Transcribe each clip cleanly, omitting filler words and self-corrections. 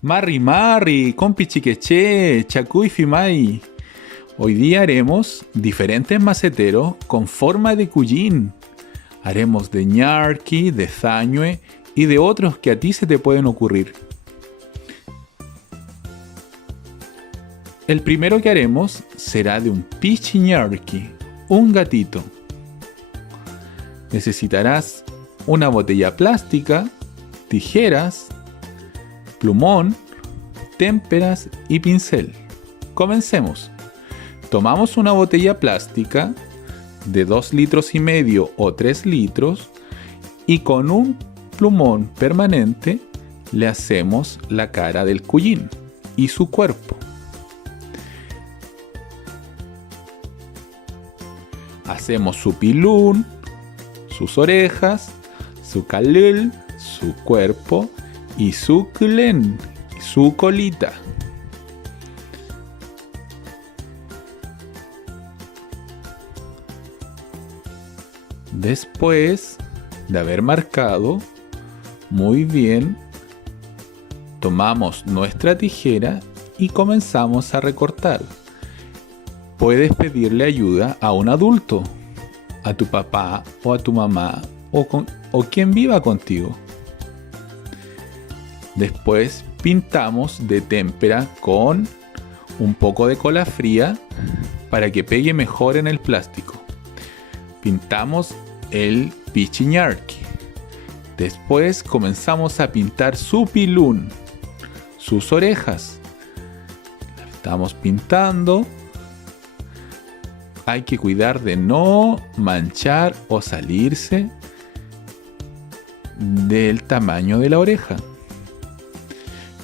Marri Marri, compi chiqueché, chacuy fimai. Hoy día haremos diferentes maceteros con forma de cuyín. Haremos de ñarqui, de zañue y de otros que a ti se te pueden ocurrir. El primero que haremos será de un pichiñarqui, un gatito. Necesitarás una botella plástica, tijeras, plumón, témperas y pincel. Comencemos. Tomamos una botella plástica de 2,5 litros o 3 litros y con un plumón permanente le hacemos la cara del cuyín y su cuerpo. Hacemos su pilún, sus orejas, su calil, su cuerpo y su clen, su colita. Después de haber marcado muy bien, tomamos nuestra tijera y comenzamos a recortar. Puedes pedirle ayuda a un adulto, a tu papá o a tu mamá o quien viva contigo. Después pintamos de témpera con un poco de cola fría para que pegue mejor en el plástico. Pintamos el pichiñarqui. Después comenzamos a pintar su pilún, sus orejas. Estamos pintando. Hay que cuidar de no manchar o salirse del tamaño de la oreja.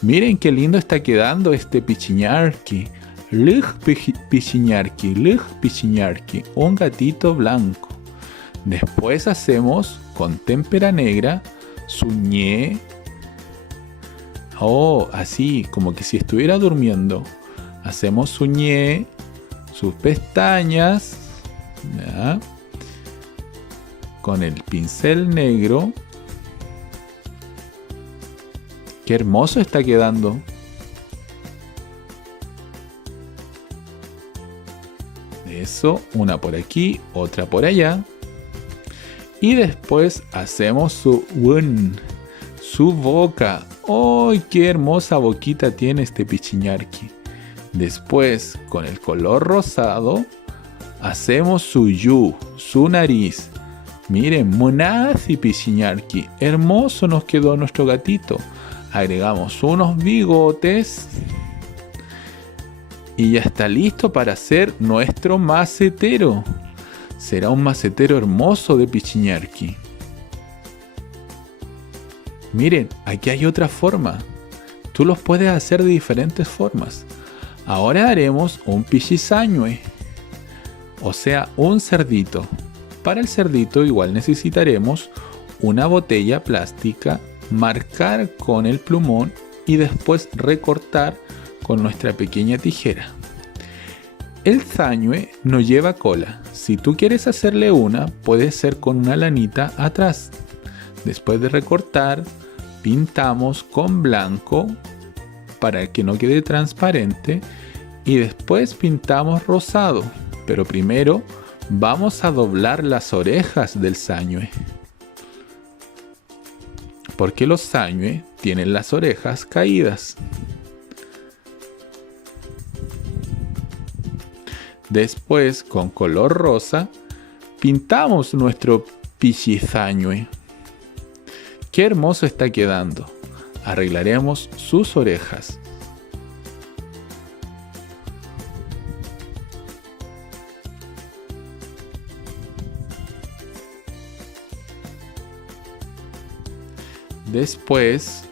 Miren qué lindo está quedando este pichiñarqui. Pichiñarqui, un gatito blanco. Después hacemos con témpera negra su ñe. Oh, así, como que si estuviera durmiendo. Hacemos su ñe, sus pestañas, ¿ya? Con el pincel negro. Qué hermoso está quedando. Eso, una por aquí, otra por allá. Y después hacemos su wun, su boca. ¡Ay, qué hermosa boquita tiene este pichiñarqui! Después, con el color rosado, hacemos su yu, su nariz. Miren, monazi pichiñarqui. Hermoso nos quedó nuestro gatito. Agregamos unos bigotes. Y ya está listo para hacer nuestro macetero. Será un macetero hermoso de pichiñarqui. Miren, aquí hay otra forma. Tú los puedes hacer de diferentes formas. Ahora haremos un pichizañue, o sea, un cerdito. Para el cerdito igual necesitaremos una botella plástica, marcar con el plumón y después recortar con nuestra pequeña tijera. El zañue no lleva cola. Si tú quieres hacerle una, puede ser con una lanita atrás. Después de recortar, pintamos con blanco para que no quede transparente y después pintamos rosado. Pero primero vamos a doblar las orejas del zañue, porque los zañue tienen las orejas caídas. Después, con color rosa, pintamos nuestro pichizañue. ¡Qué hermoso está quedando! Arreglaremos sus orejas. Después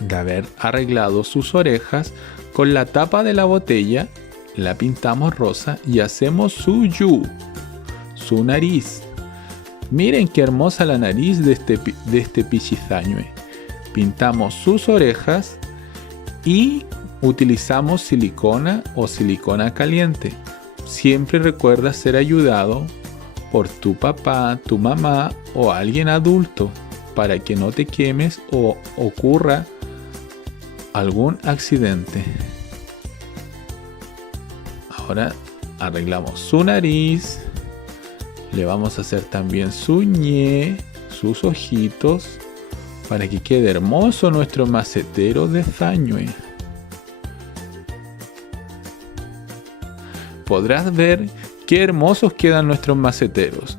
de haber arreglado sus orejas, con la tapa de la botella la pintamos rosa y hacemos su yu, su nariz. Miren qué hermosa la nariz de este pichizañue. Pintamos sus orejas y utilizamos silicona o silicona caliente. Siempre recuerda ser ayudado por tu papá, tu mamá o alguien adulto para que no te quemes o ocurra algún accidente. Ahora arreglamos su nariz. Le vamos a hacer también su ñe, sus ojitos, para que quede hermoso nuestro macetero de Zañue. Podrás ver qué hermosos quedan nuestros maceteros.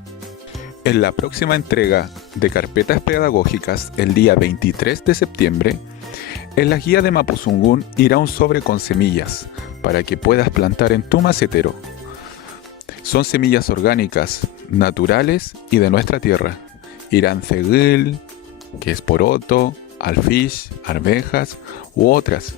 En la próxima entrega de Carpetas Pedagógicas, el día 23 de septiembre, en la guía de Mapuzungún irá un sobre con semillas para que puedas plantar en tu macetero. Son semillas orgánicas, naturales y de nuestra tierra. Irán cegil, que es poroto, alfish, arvejas u otras.